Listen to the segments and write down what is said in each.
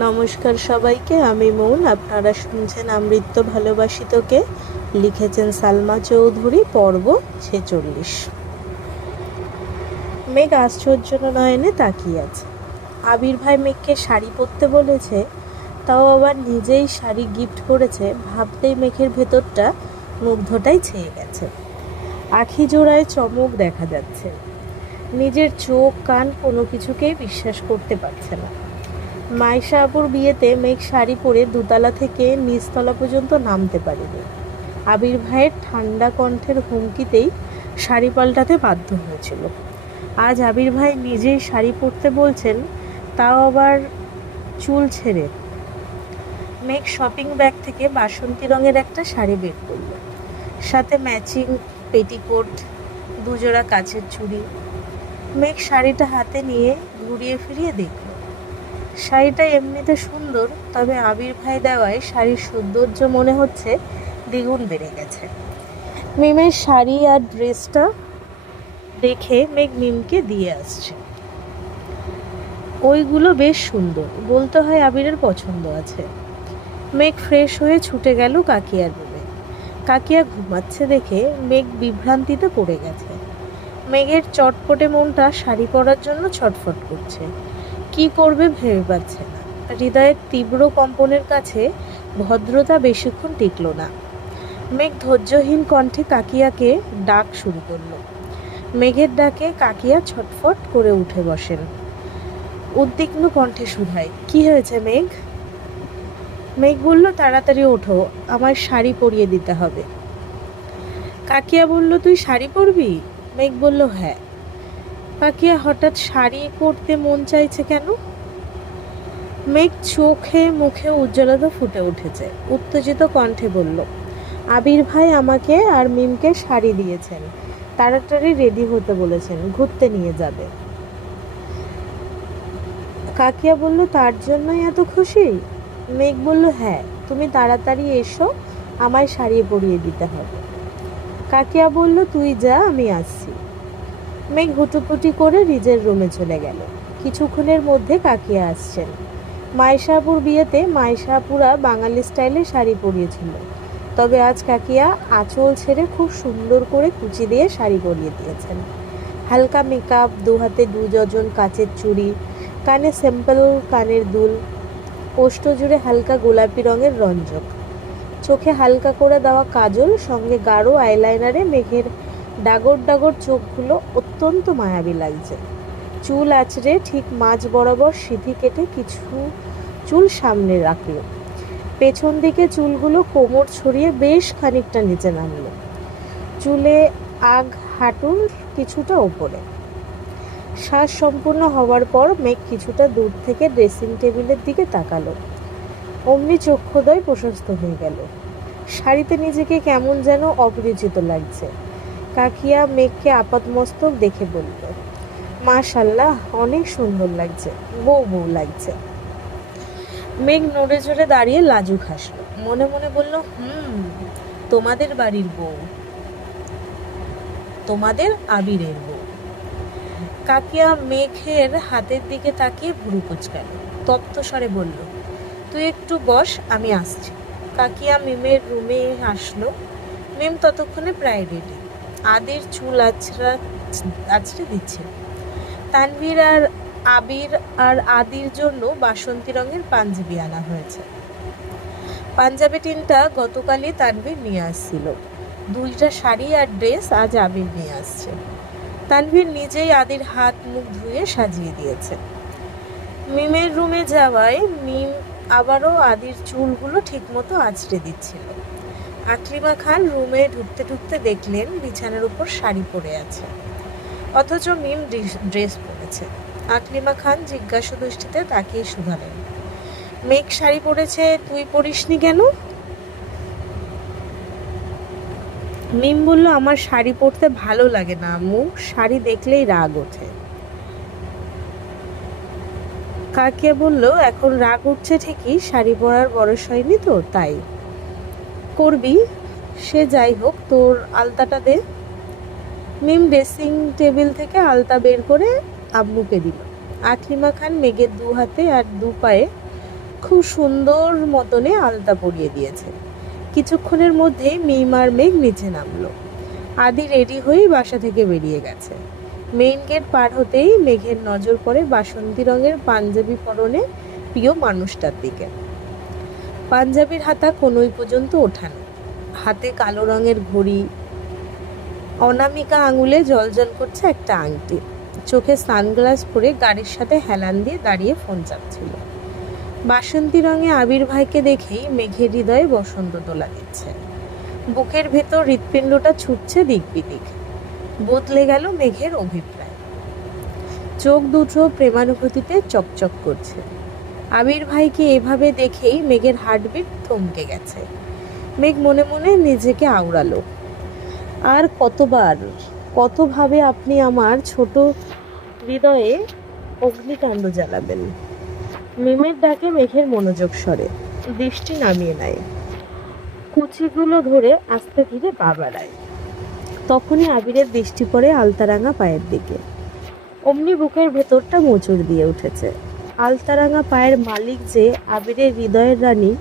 নমস্কার সবাইকে, আমি মৌন। আপনারা শুনছেন আমৃত্য ভালোবাসিতকে। লিখেছেন সালমা চৌধুরী। পর্ব 46। মেঘ আশ্চর্য নয়নে তাকিয়ে আছে। আবির ভাই মেঘকে শাড়ি পরতে বলেছে, তাও আবার নিজেই শাড়ি গিফট করেছে। ভাবতেই মেঘের ভেতরটা মুগ্ধটাই ছেয়ে গেছে। আখি জোড়ায় চমক দেখা যাচ্ছে। নিজের চোখ কান কোনো কিছুকেই বিশ্বাস করতে পারছে না। মাইশা আপুর বিয়েতে মেঘ শাড়ি পরে দোতলা থেকে নিচতলা পর্যন্ত নামতে পারেনি। আবির ভাইয়ের ঠান্ডা কণ্ঠের হুমকিতেই শাড়ি পাল্টাতে বাধ্য হয়েছিল। আজ আবির ভাই নিজেই শাড়ি পরতে বলছেন, তাও আবার চুল ছেড়ে। মেঘ শপিং ব্যাগ থেকে বাসন্তী রঙের একটা শাড়ি বের করলো, সাথে ম্যাচিং পেটিকোট, দুজোড়া কাচের চুড়ি। মেঘ শাড়িটা হাতে নিয়ে ঘুরিয়ে ফিরিয়ে দেখল। শাড়িটা এমনিতে সুন্দর, তবে আবির ভাই দেওয়ায় শাড়ির সৌন্দর্য মনে হচ্ছে দ্বিগুণ বেড়ে গেছে। মিমের শাড়ি আর ড্রেসটা দেখে মেঘ মিমকে দিয়ে আসছে। ওইগুলো বেশ সুন্দর, বলতে হয় আবিরের পছন্দ আছে। মেঘ ফ্রেশ হয়ে ছুটে গেল কাকিয়ার রুমে। কাকিয়া ঘুমাচ্ছে দেখে মেঘ বিভ্রান্তিতে পড়ে গেছে। মেঘের চটপটে মনটা শাড়ি পরার জন্য ছটফট করছে। কি করবে ভেবে পাচ্ছে না। হৃদয়ের তীব্র কম্পনের কাছে ভদ্রতা বেশিক্ষণ টিকল না। মেঘ ধৈর্যহীন কণ্ঠে কাকিয়াকে ডাক শুরু করলো। মেঘের ডাকে কাকিয়া ছটফট করে উঠে বসেন। উদ্বিগ্ন কণ্ঠে শুধায়, কি হয়েছে মেঘ? মেঘ বলল, তাড়াতাড়ি ওঠো, আমার শাড়ি পরিয়ে দিতে হবে। কাকিয়া বলল, তুই শাড়ি পরবি? মেঘ বলল, হ্যাঁ। কাকিয়া, হঠাৎ শাড়ি পরতে মন চাইছে কেন? মেঘ চোখে মুখে উজ্জ্বলতা ফুটে উঠেছে। উত্তেজিত কণ্ঠে বলল, আবির ভাই আমাকে আর মিমকে শাড়ি দিয়েছেন, তাড়াতাড়ি রেডি হতে বলেছেন, ঘুরতে নিয়ে যাবে। কাকিয়া বলল, তার জন্যই এত খুশি? মেঘ বলল, হ্যাঁ, তুমি তাড়াতাড়ি এসো, আমায় শাড়ি পরিয়ে দিতে হবে। কাকিয়া বলল, তুই যা, আমি আসছি। মেঘ হুটুপুটি করে নিজের রুমে চলে গেল। কিছুক্ষণের মধ্যে কাকিয়া আসছেন। মাইশা আপুর বিয়েতে মাইশা আপুরা বাঙালি স্টাইলে শাড়ি পরিয়েছিল, তবে আজ কাকিয়া আঁচল ছেড়ে খুব সুন্দর করে কুচি দিয়ে শাড়ি পরিয়ে দিয়েছেন। হালকা মেকআপ, দু হাতে 2 ডজন কাচের চুড়ি, কানে সিম্পল কানের দুল, ওষ্ঠ জুড়ে হালকা গোলাপি রঙের রঞ্জক, চোখে হালকা করে দেওয়া কাজল, সঙ্গে গাঢ় আইলাইনারে মেঘের ডাগর ডাগর চোখগুলো অত্যন্ত মায়াবী লাগছে। চুল আঁচড়ে ঠিক মাঝ বরাবর সিঁথি কেটে কিছু চুল সামনে রাখল। পেছন দিকে চুলগুলো কোমর ছড়িয়ে বেশ খানিকটা নিচে নামল। চুলে আগ হাঁটুর কিছুটা ওপরে। শ্বাস সম্পূর্ণ হওয়ার পর মেঘ কিছুটা দূর থেকে ড্রেসিং টেবিলের দিকে তাকালো। অমনি চক্ষুদ্বয় প্রশস্ত হয়ে গেল। শাড়িতে নিজেকে কেমন যেন অপরিচিত লাগছে। কাকিয়া মেঘকে আপাতমস্তক দেখে বলল, মাশাআল্লাহ, অনেক সুন্দর লাগছে, বউ বউ লাগছে। মেঘ নড়ে চড়ে দাঁড়িয়ে লাজুক হাসলো। মনে মনে বলল, তোমাদের বাড়ির বউ, তোমাদের আবিরের বউ। কাকিয়া মেঘের হাতের দিকে তাকিয়ে ভুরু কুঁচকাল। তপ্ত স্বরে বলল, তুই একটু বস, আমি আসছি। কাকিয়া মিমের রুমে আসলো। মিম ততক্ষণে প্রায় রেডি। আদির চুল আছড়ে দিচ্ছে। তানভীর আর আবির আর আদির জন্য বাসন্তী রঙের পাঞ্জাবি আনা হয়েছে। পাঞ্জাবি 3টা গতকালই তানভীর নিয়ে আসছিল। 2টা শাড়ি আর ড্রেস আজ আবির নিয়ে আসছে। তানভীর নিজেই আদির হাত মুখ ধুয়ে সাজিয়ে দিয়েছে। মিমের রুমে যাওয়ায় মিম আবারও আদির চুলগুলো ঠিকমতো আঁচড়ে দিচ্ছিল। আকলিমা খান রুমে ঢুকতে ঢুকতে দেখলেন বিছানার উপর শাড়ি পরে আছে, অথচ মিম ড্রেস পরেছে। আকলিমা খান জিজ্ঞাসা দৃষ্টিতে তাকিয়ে শুধালেন, মেঘ শাড়ি পরেছে, তুই পরিসনি কেন? মিম বলল, আমার শাড়ি পরতে ভালো লাগে না আম্মু, শাড়ি দেখলেই রাগ ওঠে। কাকিয়া বলল, এখন রাগ উঠছে ঠিকই, শাড়ি পরার বয়স হয়নি তো, তাই। করবি, সে যাই হোক, তোর আলতাটা দে। মিম ড্রেসিং টেবিল থেকে আলতা বের করে আম্মুকে দিল। আকলিমা খান মেঘের 2 হাতে আর 2 পায়ে খুব সুন্দর মতনে আলতা পরিয়ে দিয়েছে। কিছুক্ষণের মধ্যেই মিম আর মেঘ নিচে নামলো। আদি রেডি হয়েই বাসা থেকে বেরিয়ে গেছে। মেইন গেট পার হতেই মেঘের নজর পড়ে বাসন্তী রঙের পাঞ্জাবি পরনে প্রিয় মানুষটার দিকে। পাঞ্জাবির হাতা কোনোই পর্যন্ত ওঠানো, হাতে কালো রঙের ঘড়ি, অনামিকা আঙুলে জলজল করছে একটা আংটি, চোখে সানগ্লাস পরে গাড়ির সাথে হেলান দিয়ে দাঁড়িয়ে ফোন চাপছিল। বাসন্তী রঙে আবির ভাইকে দেখেই মেঘের হৃদয়ে বসন্ত দোলা দিচ্ছে। বুকের ভেতর হৃৎপিণ্ডটা ছুটছে দিক বিদিক। বদলে গেল মেঘের অভিপ্রায়। চোখ দুটো প্রেমানুভূতিতে চকচক করছে। আবির ভাইকে এভাবে দেখেই মেঘের হার্টবিট থমকে গেছে। মেঘ মনে মনে নিজেকে আওড়ালো। আর কতভাবে আপনি আমার ছোট হৃদয়ে অগ্নিকাণ্ড জ্বালাবেন। মিমের ডাকে মেঘের মনোযোগ সরে, দৃষ্টি নামিয়ে নেয়, কুচিগুলো ধরে আস্তে ধীরে পা বাড়ায়। তখনই আবিরের দৃষ্টি পড়ে আলতারাঙা পায়ের দিকে। অমনি বুকের ভেতরটা মোচড় দিয়ে উঠেছে। আলতারাঙা পায়ের মালিক যে আবিরের হৃদয়ের রানী,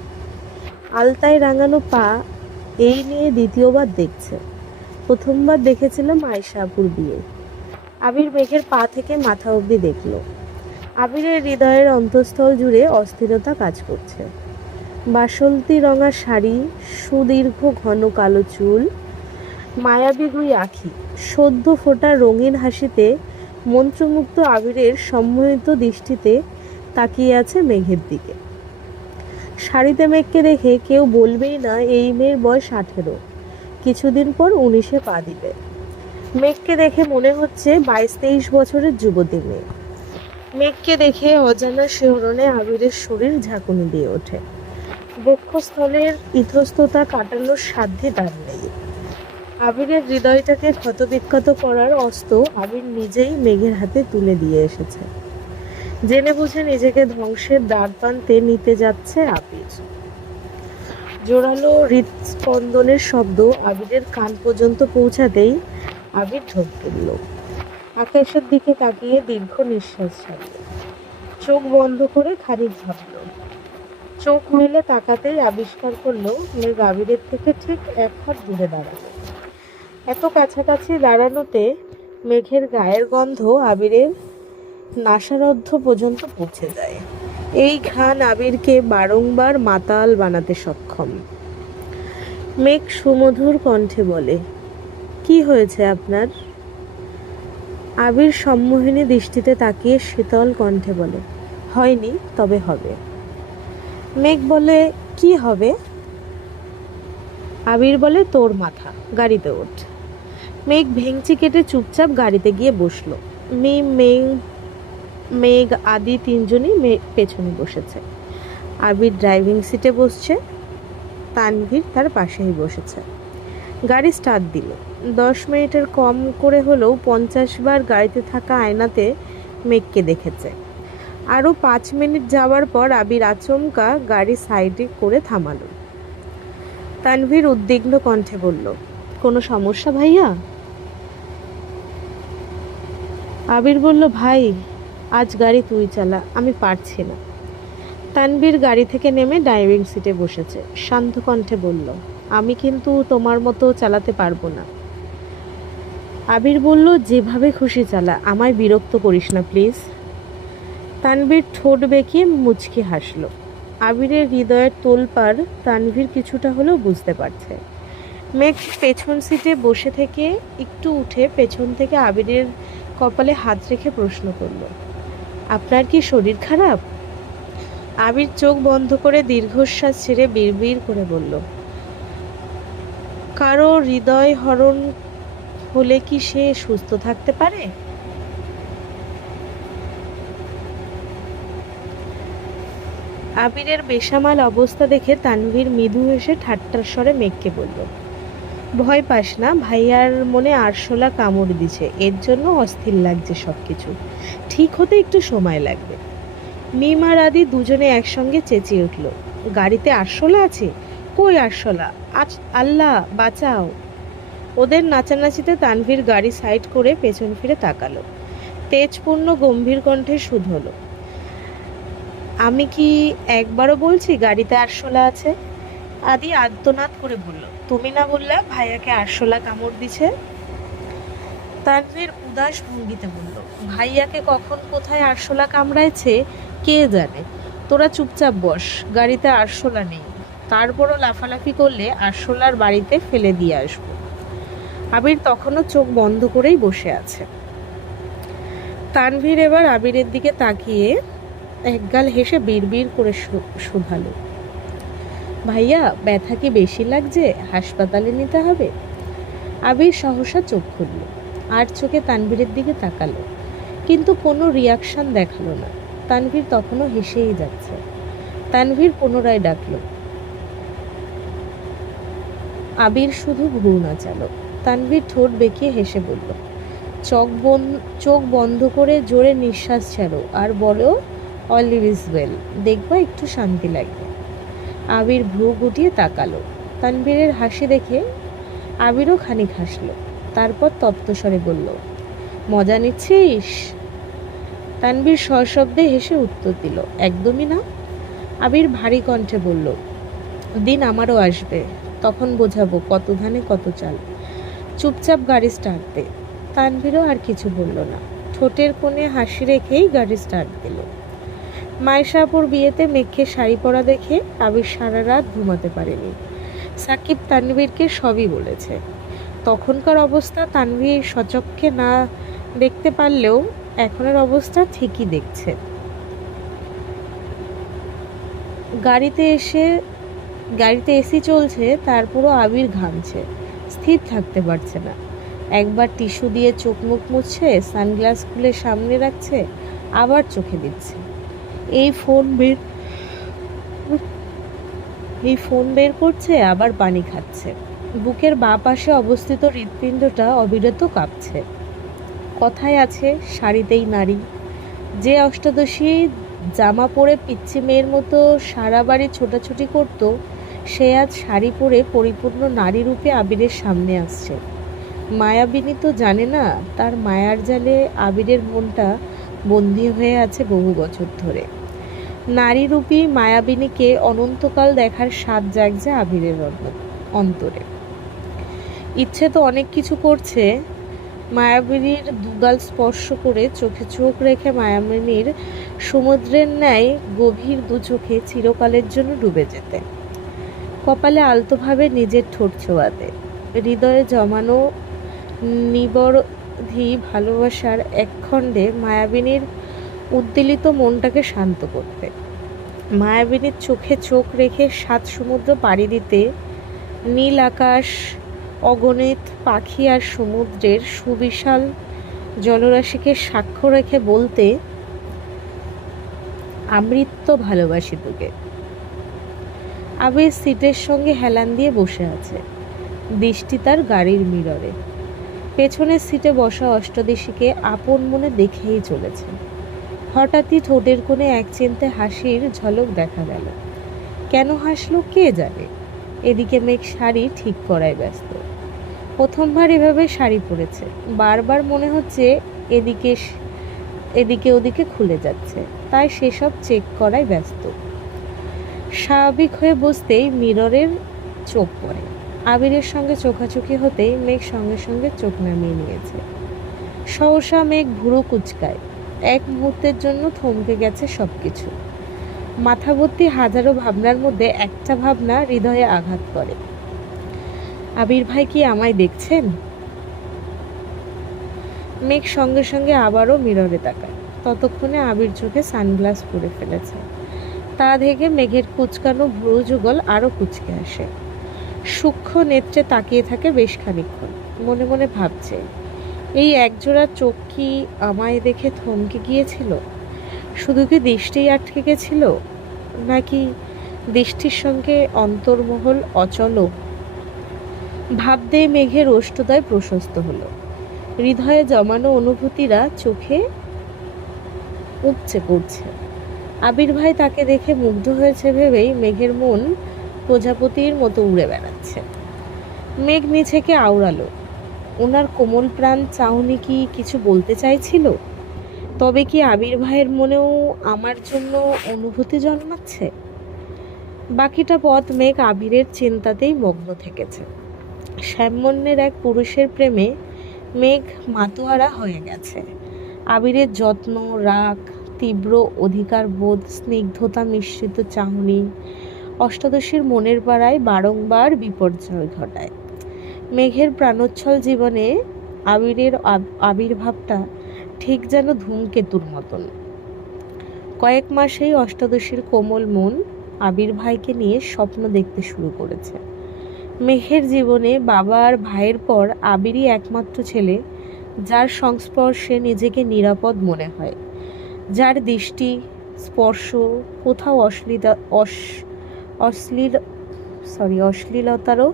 আলতায় রাঙানো পা এই নিয়ে দ্বিতীয়বার দেখছে। প্রথমবার দেখেছিলাম আয়শা আপুর বিয়ে। আবির মেঘের পা থেকে মাথা অবধি দেখল। আবিরের হৃদয়ের অন্তঃস্থল জুড়ে অস্থিরতা কাজ করছে। বাসন্তী রঙা শাড়ি, সুদীর্ঘ ঘন কালো চুল, মায়াবী দুই আঁখি, সদ্য ফোটা রঙিন হাসিতে মন্ত্রমুগ্ধ আবিরের সম্মোহিত দৃষ্টিতে তাকিয়ে আছে মেঘের দিকে। শাড়িতে মেঘকে দেখে কেউ বলবেই না এই মেয়ের বয়স 18, কিছুদিন পর 19-এ পা দিবে। মেঘকে দেখে মনে হচ্ছে 22-23 বছরের যুবতী মেয়ে। মেঘকে দেখে অজানা শিহরণে আবিরের শরীর ঝাঁকুনি দিয়ে ওঠে। বক্ষস্থলের ইতস্ততা কাটানোর সাধ্যে তার নেই। আবিরের হৃদয়টাকে ক্ষতবিক্ষত করার অস্ত্র আবির নিজেই মেঘের হাতে তুলে দিয়ে এসেছে। জেনে বুঝে নিজেকে ধ্বংসের দ্বারপ্রান্তে নিতে যাচ্ছে আবির। জোরালো হৃদস্পন্দনের শব্দ আবিরের কান পর্যন্ত পৌঁছাতেই আবির ঢোক তুলল। আকাশের দিকে তাকিয়ে দীর্ঘ নিঃশ্বাস ছাড়ল। চোখ বন্ধ করে খানিক ভাবল। চোখ মেলে তাকাতেই আবিষ্কার করলো মেঘ আবিরের থেকে ঠিক 1 হাত দূরে দাঁড়ালো। এত কাছাকাছি দাঁড়ানোতে মেঘের গায়ের গন্ধ আবিরের নাসারদ্ধ পর্যন্ত পৌঁছে যায়। এই ঘ্রাণ আবিরকে বারংবার মাতাল বানাতে সক্ষম। মেঘ সুমধুর কণ্ঠে বলে, কি হয়েছে আপনার? আবির সম্মোহিনী দৃষ্টিতে তাকিয়ে শীতল কণ্ঠে বলে, হয়নি, তবে হবে। মেঘ বলে, কি হবে? আবির বলে, তোর মাথা, গাড়িতে ওঠ। মেঘ ভেঙচি কেটে চুপচাপ গাড়িতে গিয়ে বসলো। মেঘ আদি 3জনই পেছনে বসেছে। আবির ড্রাইভিং সিটে বসছে, তানভীর তার পাশেই বসেছে। গাড়ি স্টার্ট দিল। 10 মিনিটের কম করে হলেও 50 বার গাড়িতে থাকা আয়নাতে মেঘকে দেখেছে। আরও 5 মিনিট যাওয়ার পর আবির আচমকা গাড়ি সাইডে করে থামালো। তানভীর উদ্বিগ্ন কণ্ঠে বলল, কোনো সমস্যা ভাইয়া? আবির বলল, ভাই আজ গাড়ি তুই চালা, আমি পারছি না। তানভীর গাড়ি থেকে নেমে ড্রাইভিং সিটে বসেছে। শান্ত কণ্ঠে বলল, আমি কিন্তু তোমার মতো চালাতে পারবো না। আবির বলল, যেভাবে খুশি চালা, আমায় বিরক্ত করিস না প্লিজ। তানভীর ঠোঁট বেঁকিয়ে মুচকি হাসল। আবিরের হৃদয়ের তোলপাড় তানভীর কিছুটা হলেও বুঝতে পারছে। মেঘ পেছন সিটে বসে থেকে একটু উঠে পেছন থেকে আবিরের কপালে হাত রেখে প্রশ্ন করল, আপনার কি শরীর খারাপ? আবির চোখ বন্ধ করে দীর্ঘশ্বাস ছেড়ে বিড়বিড় করে বলল, কারো হৃদয় হরণ হলে কি সে সুস্থ থাকতে পারে? আবিরের বেসামাল অবস্থা দেখে তানভীর মৃদু হেসে ঠাট্টার স্বরে মেঘকে বলল, ভয় পাস না, ভাইয়ার মনে আরশোলা কামড় দিছে, এর জন্য অস্থির লাগছে সবকিছু, ঠিক হতে একটু সময় লাগবে। মিম আর আদি দুজনে একসঙ্গে চেঁচিয়ে উঠল, গাড়িতে আরশোলা আছে? কই আরশোলা? আল্লাহ বাঁচাও! ওদের নাচানাচিতে তানভীর গাড়ি সাইড করে পেছন ফিরে তাকালো। তেজপূর্ণ গম্ভীর কণ্ঠে শুধ হলো, আমি কি একবারও বলছি গাড়িতে আরশোলা আছে? আদি আর্তনাদ করে বলল, তুমি না বললে ভাইয়াকে আরশোলা কামড় দিছে? তানভীর উদাস ভঙ্গিতে বলল, ভাইয়াকে কখন কোথায় আরশোলা কামড়াইছে কে জানে। তোরা চুপচাপ বস, গাড়িতে আরশোলা নেই। তারপরও লাফালাফি করলে আরশোলার বাড়িতে ফেলে দিয়ে আসবো। আবির তখনও চোখ বন্ধ করেই বসে আছে। তানভীর এবার আবিরের দিকে তাকিয়ে একগাল হেসে বিড়বিড় করে শুধালো, ভাইয়া ব্যথা কি বেশি লাগছে, হাসপাতালে নিতে হবে? আবির সহসা চোখ খুলল, আর চোখে তানভীরের দিকে তাকালো, কিন্তু কোনো রিয়াকশন দেখালো না। তানভীর তখনও হেসেই যাচ্ছে। তানভীর পুনরায় ডাকলো। আবির শুধু ভ্রু নাচালো। তানভীর ঠোঁট বেঁকিয়ে হেসে বলল, চোখ বন্ধ করে জোরে নিঃশ্বাস ছাড়ো আর বলো অল ইজ ওয়েল, দেখবা একটু শান্তি লাগবে। আবির ভ্রু গুটিয়ে তাকালো। তানভীরের হাসি দেখে আবিরও খানিক হাসলো। তারপর তপ্তস্বরে বলল, মজা নিচ্ছিস? তানভীর সশব্দে হেসে উত্তর দিল, একদমই না। আবির ভারী কণ্ঠে বলল, দিন আমারও আসবে, তখন বোঝাবো কত ধানে কত চাল। চুপচাপ গাড়ি স্টার্ট দে। তানভীরও আর কিছু বলল না, ঠোঁটের কোণে হাসি রেখেই গাড়ি স্টার্ট দিল। মায়েশাপুর বিয়েতে মেঘকে শাড়ি পরা দেখে আবির সারা রাত ঘুমাতে পারেনি। সাকিব তানভীরকে সবই বলেছে। তখনকার অবস্থা তানভীর সচক্ষে না দেখতে পারলেও এখনের অবস্থা ঠিকই দেখছে। গাড়িতে এসি চলছে, তারপরও আবির ঘামছে, স্থির থাকতে পারছে না। একবার টিস্যু দিয়ে চোখ মুখ মুছছে, সানগ্লাস খুলে সামনে রাখছে, আবার চোখে দিচ্ছে। এই ফোন বের করছে, আবার পানি খাচ্ছে। বুকের বাঁ পাশে অবস্থিত হৃৎপিণ্ডটা অবিরত কাঁপছে। কথায় আছে, শাড়িতেই নারী। যে অষ্টাদশী জামা পরে পিচ্চি মেয়ের মতো সারা বাড়ি ছোটাছুটি করত, সে আজ শাড়ি পরে পরিপূর্ণ নারী রূপে আবিরের সামনে আসছে। মায়াবিনী তো জানে না তার মায়ার জালে আবিরের মনটা বন্দী হয়ে আছে বহু বছর ধরে। নারীরূপী মায়াবিনীকে অনন্তকাল দেখার স্বাদ জাগছে আবিরের অন্তরে। ইচ্ছে তো অনেক কিছু করছে। মায়াবিনীর দুগাল স্পর্শ করে চোখে চোখ রেখে মায়াবিনীর সমুদ্রের ন্যায় গভীর দু চোখে চিরকালের জন্য ডুবে যেতে, কপালে আলতোভাবে নিজের ঠোঁট ছোঁয়াতে, হৃদয়ে জমানো নিবর্ধি ভালোবাসার একখণ্ডে মায়াবিনীর উদ্বেলিত মনটাকে শান্ত করতে, মায়াবিনীর চোখে চোখ রেখে 7 সমুদ্র পাড়ি দিতে, নীল আকাশ, অগণিত পাখি আর সমুদ্রের সুবিশাল জলরাশিকে সাক্ষ্য রেখে বলতে, আমৃত্য ভালোবাসি তোকে। আবির সিটের সঙ্গে হেলান দিয়ে বসে আছে, দৃষ্টি তার গাড়ির মিররে। পেছনের সিটে বসা অষ্টদেশীকে আপন মনে দেখেই চলেছে। হঠাৎই ঠোঁটের কোণে একচিলতে হাসির ঝলক দেখা গেল। কেন হাসলো কে জানে। এদিকে মেঘ শাড়ি ঠিক করায় ব্যস্ত। প্রথমবার এভাবে শাড়ি পরেছে, বারবার মনে হচ্ছে এদিকে ওদিকে খুলে যাচ্ছে, তাই সেসব চেক করায় ব্যস্ত। স্বাভাবিক হয়ে বসতেই মিররের চোখ পড়ে। আবিরের সঙ্গে চোখাচোখি হতেই মেঘ সঙ্গে সঙ্গে চোখ নামিয়ে নিয়েছে। সহসা মেঘ ভুরু কুচকায়। এক মুহূর্তের জন্য থমকে গেছে সবকিছু। মাথা ভর্তি হাজারো ভাবনার মধ্যে একটা ভাবনা হৃদয়ে আঘাত করে। আবির ভাই কি আমায় দেখছেন? মেঘ সঙ্গে সঙ্গে আবারও মিররে তাকায়। ততক্ষণে আবির চোখে সানগ্লাস পরে ফেলেছে। তা দেখে মেঘের কুচকানো ভ্রু যুগল আরও কুচকে আসে। সূক্ষ্ম নেত্রে তাকিয়ে থাকে বেশ খানিকক্ষণ। মনে মনে ভাবছে, এই একজোড়া চোখ কি আমায় দেখে থমকে গিয়েছিল? শুধু কি দৃষ্টিই আটকে গেছিল, নাকি দৃষ্টির সঙ্গে অন্তর্মহল অচল? ভাবতেই মেঘের ওষ্ঠদ্বয় প্রশস্ত হলো। হৃদয়ে জমানো অনুভূতিরা চোখে উপচে পড়ছে। আবির ভাই তাকে দেখে মুগ্ধ হয়েছে ভেবেই মেঘের মন প্রজাপতির মতো উড়ে বেড়াচ্ছে। মেঘ নিচেকে আওড়ালো। ওনার কোমল প্রাণ চাউনি কি কিছু বলতে চাইছিল? তবে কি আবির ভাইয়ের মনেও আমার জন্য অনুভূতি জন্মাচ্ছে? বাকিটা পথ মেঘ আবিরের চিন্তাতেই মগ্ন থেকেছে। শ্যামমন্যের এক পুরুষের প্রেমে মেঘ মাতোয়ারা হয়ে গেছে। আবিরের যত্ন, রাগ, তীব্র অধিকার বোধ, স্নিগ্ধতা মিশ্রিত চাহনি অষ্টাদশীর মনের পাড়ায় বারংবার বিপর্যয় ঘটায়। মেঘের প্রাণোচ্ছল জীবনে আবিরের আবির্ভাবটা ঠিক যেন ধূমকেতুর মতন। কয়েক মাসেই অষ্টাদশীর কোমল মন আবির ভাইকে নিয়ে স্বপ্ন দেখতে শুরু করেছে। মেঘের জীবনে বাবা আর ভাইয়ের পর আবিরই একমাত্র ছেলে যার সংস্পর্শে নিজেকে নিরাপদ মনে হয়, যার দৃষ্টি স্পর্শ কোথাও অশ্লীলতারও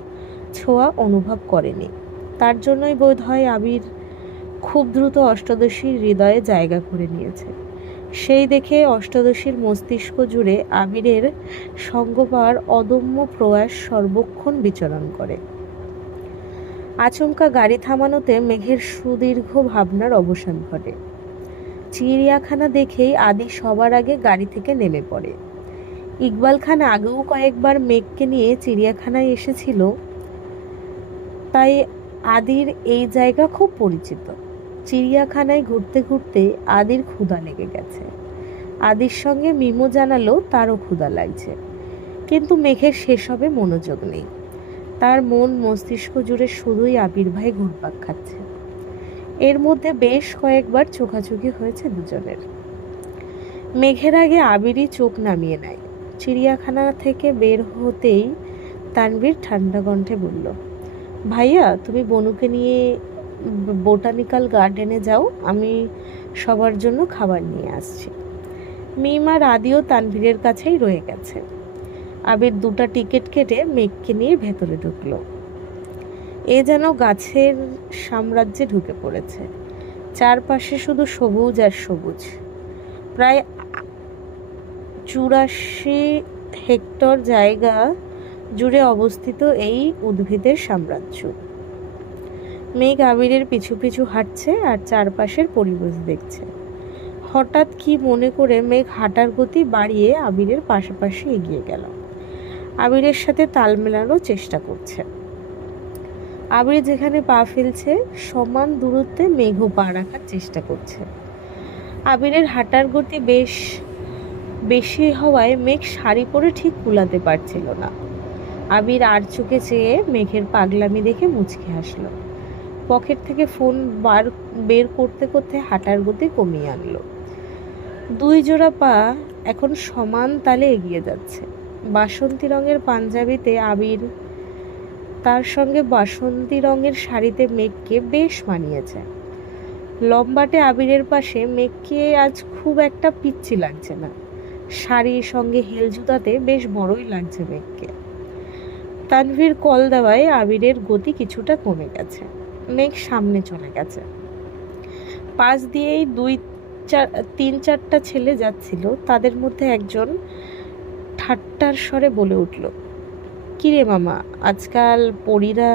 ছোঁয়া অনুভব করেনি। তার জন্যই বোধ হয় আবির খুব দ্রুত অষ্টাদশীর হৃদয়ে জায়গা করে নিয়েছে। সেই দেখে অষ্টাদশীর মস্তিষ্ক জুড়ে আবিরের সঙ্গ পাওয়ার অদম্য প্রয়াস সর্বক্ষণ বিচরণ করে। আচমকা গাড়ি থামানোতে মেঘের সুদীর্ঘ ভাবনার অবসান ঘটে। চিড়িয়াখানা দেখেই আদি সবার আগে গাড়ি থেকে নেমে পড়ে। ইকবাল খান আগেও কয়েকবার মেঘকে নিয়ে চিড়িয়াখানায় এসেছিল, তাই আদির এই জায়গা খুব পরিচিত। চিড়িয়াখানায় ঘুরতে ঘুরতে আদির ক্ষুধা লেগে গেছে। আদির সঙ্গে মিমো জানালো তারও ক্ষুধা লাগছে, কিন্তু মেঘের সেসবে মনোযোগ নেই। তার মন মস্তিষ্ক জুড়ে শুধুই আবির ভাই ঘুরপাক খাচ্ছে। এর মধ্যে বেশ কয়েকবার চোখাচোখি হয়েছে দুজনের। মেঘের আগে আবিরই চোখ নামিয়ে নেয়। চিড়িয়াখানা থেকে বের হতেই তানভীর ঠান্ডা কণ্ঠে বলল, ভাইয়া তুমি বনুকে নিয়ে বোটানিক্যাল গার্ডেনে যাও, আমি সবার জন্য খাবার নিয়ে আসছি। মিম আর আদিও তানভীরের কাছেই রয়ে গেছে। আবির দুটা টিকিট কেটে মেঘকে নিয়ে ভেতরে ঢুকলো। এ যেন গাছের সাম্রাজ্যে ঢুকে পড়েছে। চারপাশে শুধু সবুজ আর সবুজ। প্রায় 84 হেক্টর জায়গা জুড়ে অবস্থিত এই উদ্ভিদের সাম্রাজ্য। মেঘ আবিরের পিছু পিছু হাঁটছে আর চারপাশের পরিবেশ দেখছে। হঠাৎ কি মনে করে মেঘ হাঁটার গতি বাড়িয়ে আবিরের পাশাপাশি এগিয়ে গেল। আবিরের সাথে তাল মেলানোর চেষ্টা করছে। আবির যেখানে পা ফেলছে সমান দূরত্বে মেঘও পা রাখার চেষ্টা করছে। আবিরের হাঁটার গতি বেশি হওয়ায় মেঘ শাড়ি পরে ঠিক কুলাতে পারছিল না। আবির আর চোখে চেয়ে মেঘের পাগলামি দেখে মুচকি হাসলো। পকেট থেকে ফোন বের করতে করতে হাঁটার গতি কমিয়ে আনলো। দুই জোড়া পা এখন সমান তালে এগিয়ে যাচ্ছে। বাসন্তী রঙের পাঞ্জাবিতে আবির, তার সঙ্গে বাসন্তী রঙের শাড়িতে মেঘকে বেশ মানিয়েছে। লম্বাটে আবিরের পাশে মেঘকে আজ খুব একটা পিচ্ছি লাগছে না। শাড়ির সঙ্গে হিল জুতাতে বেশ বড়ই লাগছে মেঘকে। তানভীর কল দেওয়ায় আবিরের গতি কিছুটা কমে গেছে। মেঘ সামনে চলে গেছে। পাশ দিয়েই 3-4টা ছেলে যাচ্ছিল। তাদের মধ্যে একজন ঠাট্টার স্বরে বলে উঠল, কিরে মামা, আজকাল পরীরা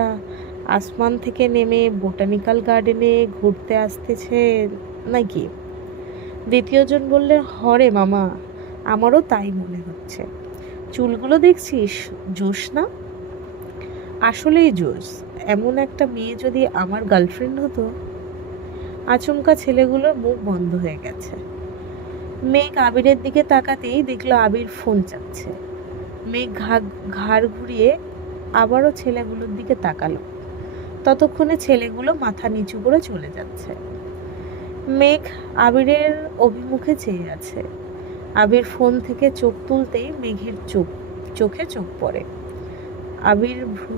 আসমান থেকে নেমে বোটানিক্যাল গার্ডেনে ঘুরতে আসতেছে নাকি? দ্বিতীয়জন বললে, হরে মামা, আমারও তাই মনে হচ্ছে। চুলগুলো দেখছিস, জোশ না? আসলেই জোশ। এমন একটা মেয়ে যদি আমার গার্লফ্রেন্ড হতো। আচমকা ছেলেগুলোর মুখ বন্ধ হয়ে গেছে। মেঘ আবিরের দিকে তাকাতেই দেখলো আবির ফোন চাচ্ছে। মেঘ ঘাড় ঘুরিয়ে আবারও ছেলেগুলোর দিকে তাকালো। ততক্ষণে ছেলেগুলো মাথা নিচু করে চলে যাচ্ছে। মেঘ আবিরের অভিমুখে চেয়ে আছে। আবির ফোন থেকে চোখ তুলতেই মেঘের চোখে চোখ পড়ে। আবির ভ্রু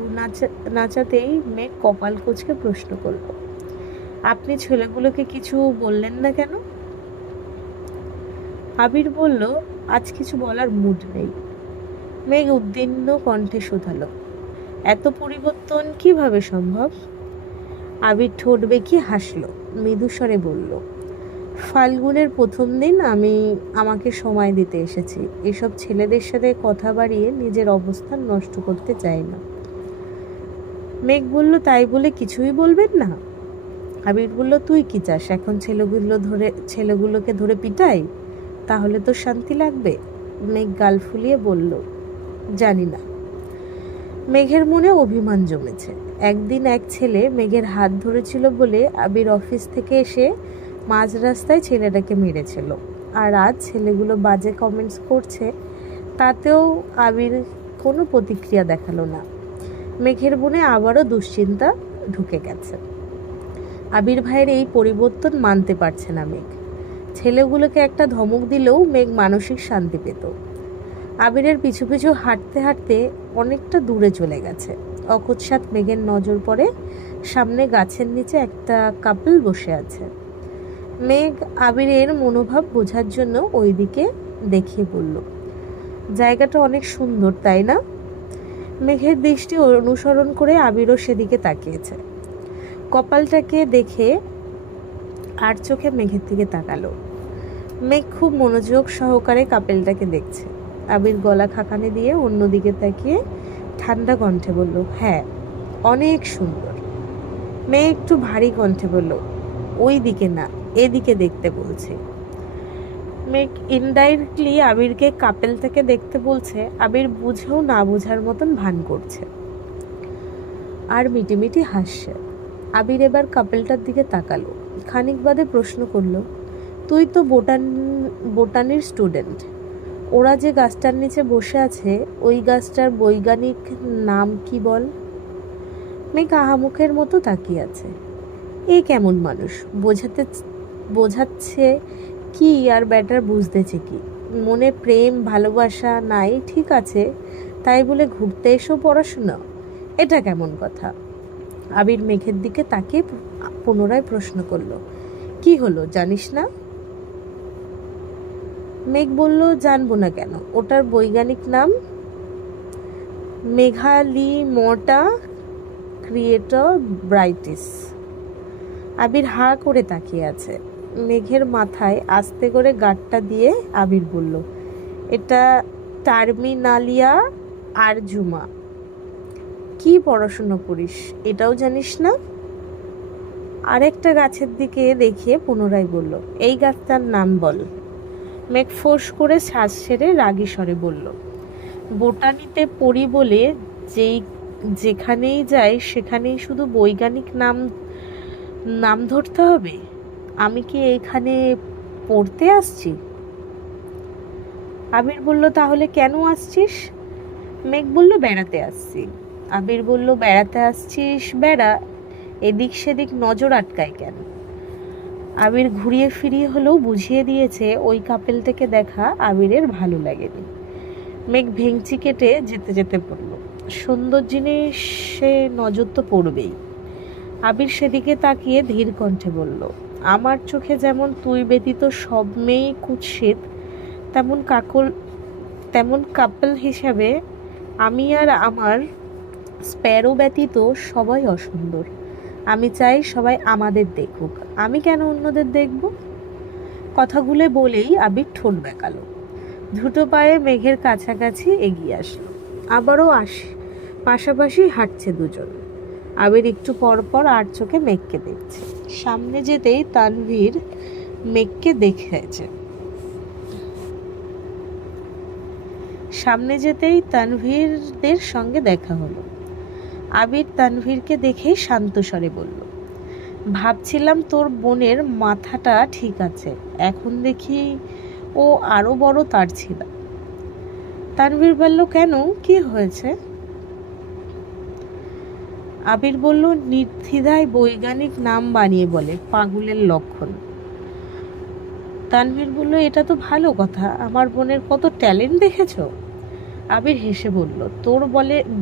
নাচাতেই মেঘ কপাল কুঁচকে প্রশ্ন করল, আপনি ছেলেগুলোকে কিছু বললেন না কেন? আবির বলল, আজ কিছু বলার মুড নেই। মেঘ উদ্বিগ্ন কণ্ঠে শোধালো, এত পরিবর্তন কিভাবে সম্ভব? আবির ঠোঁট বেঁকিয়ে হাসলো, মৃদুস্বরে বলল, ফাল্গুনের প্রথম দিন আমাকে সময় দিতে এসেছি। এসব ছেলেদের সাথে কথা বাড়িয়ে নিজের অবস্থান নষ্ট করতে চাই না। মেঘ বলল, তাই বলে কিছুই বলবেন না? আবির বলল, তুই কি চাস এখন ছেলেগুলোকে ধরে পিটাই? তাহলে তো শান্তি লাগবে। মেঘ গাল ফুলিয়ে বলল, জানি না। মেঘের মনে অভিমান জমেছে। একদিন এক ছেলে মেঘের হাত ধরেছিল বলে আবির অফিস থেকে এসে মাঝ রাস্তায় ছেলেটাকে মেরেছিল, আর আজ ছেলেগুলো বাজে কমেন্টস করছে, তাতেও আবির কোনো প্রতিক্রিয়া দেখালো না। মেঘের মনে আবারও দুশ্চিন্তা ঢুকে গেছে। আবির ভাইয়ের এই পরিবর্তন মানতে পারছে না মেঘ। ছেলেগুলোকে একটা ধমক দিলেও মেঘ মানসিক শান্তি পেত। আবিরের পিছু পিছু হাঁটতে হাঁটতে অনেকটা দূরে চলে গেছে। অকস্মাৎ মেঘের নজর পড়ে সামনে গাছের নিচে একটা কাপল বসে আছে। মেঘ আবিরের মনোভাব বোঝার জন্য ওইদিকে দেখিয়ে বলল, জায়গাটা অনেক সুন্দর, তাই না? মেঘের দৃষ্টি অনুসরণ করে আবিরও সেদিকে তাকিয়েছে। কপালটাকে দেখে আর চোখে মেঘের দিকে তাকালো। মেঘ খুব মনোযোগ সহকারে কাপেলটাকে দেখছে। আবির গলা খাকানে দিয়ে অন্যদিকে তাকিয়ে ঠান্ডা কণ্ঠে বলল, হ্যাঁ, অনেক সুন্দর। মেঘ একটু ভারী কণ্ঠে বলল, ওই দিকে না, এদিকে দেখতে বলছে। মেঘ ইনডাইরেক্টলি আবিরকে কাপেলটাকে দেখতে বলছে। আবির বুঝেও না বুঝার মতন ভান করছে আর মিটিমিটি হাসছে। আবির এবার কাপেলটার দিকে তাকালো। খানিক বাদে প্রশ্ন করলো, তুই তো বোটানির স্টুডেন্ট। ওরা যে গাছটার নিচে বসে আছে ওই গাছটার বৈজ্ঞানিক নাম কি বল? মেঘ আহামুখের মতো তাকিয়ে আছে। এই কেমন মানুষ, বোঝাচ্ছে কি আর ব্যাটার বুঝতেছে কি? মনে প্রেম ভালোবাসা নাই, ঠিক আছে, তাই বলে ঘুরতে এসো পড়াশোনা? এটা কেমন কথা? আবির মেঘের দিকে তাকিয়ে পুনরায় প্রশ্ন করলো, কি হলো, জানিস না? মেঘ বলল, জানবো না কেন, ওটার বৈজ্ঞানিক নাম মেঘালিমোটা ক্রিয়েটর ব্রাইটিস। আবির হা করে তাকিয়ে আছে। মেঘের মাথায় আস্তে করে গাঁটটা দিয়ে আবির বলল, এটা টার্মিনালিয়া আর জুমা। কি পড়াশুনো করিস, এটাও জানিস না? আরেকটা গাছের দিকে দেখিয়ে পুনরায় বলল, এই গাছটার নাম বল। মেঘ ফোঁস করে শ্বাস ছেড়ে রাগী স্বরে বলল, বোটানিতে পড়ি বলে যেখানেই যাই সেখানেই শুধু বৈজ্ঞানিক নাম ধরতে হবে? আমি কি এখানে পড়তে আসছি? আবির বলল, তাহলে কেন আসছিস? মেঘ বলল, বেড়াতে আসছি। আবির বলল, বেড়াতে আসছিস বেড়া, এদিক সেদিক নজর আটকায় কেন? আবির ঘুরিয়ে ফিরিয়ে হলেও বুঝিয়ে দিয়েছে ওই কাপেলটাকে দেখা আবিরের ভালো লাগেনি। মেঘ ভেংচি কেটে যেতে যেতে পড়ল, সুন্দর জিনিসে নজর তো পড়বেই। আবির সেদিকে তাকিয়ে ধীর কণ্ঠে বলল, আমার চোখে যেমন তুই ব্যতীত সব মেয়ে কুৎসিত, তেমন কাপল হিসাবে আমি আর আমার স্প্যারো ব্যতীত সবাই অসুন্দর। আমি চাই সবাই আমাদের দেখুক, আমি কেন অন্যদের দেখব? কথাগুলো বলেই আবির ঠোঁট বেঁকালো। দ্রুত পায়ে মেঘের কাছাকাছি এগিয়ে আসলো। আবারও পাশাপাশি হাঁটছে দুজন। আবির একটু পর পর আর চোখে মেঘকে দেখছে। সামনে যেতেই তানভীর মেঘকে দেখেছে। সামনে যেতেই তানভীরদের সঙ্গে দেখা হলো। আবির তানভীরকে দেখেই শান্ত স্বরে বলল, ভাবছিলাম তোর বোনের মাথাটা ঠিক আছে, এখন দেখি ও আরো বড় তার ছিল। তানভীর বলল, কেন, কি হয়েছে? আবির বলল, নির্দ্বিধায় বৈজ্ঞানিক নাম বানিয়ে বলে, পাগলের লক্ষণ। তানভীর বলল, এটা তো ভালো কথা, আমার বোনের কত ট্যালেন্ট দেখেছো? আবির হেসে বলল, তোর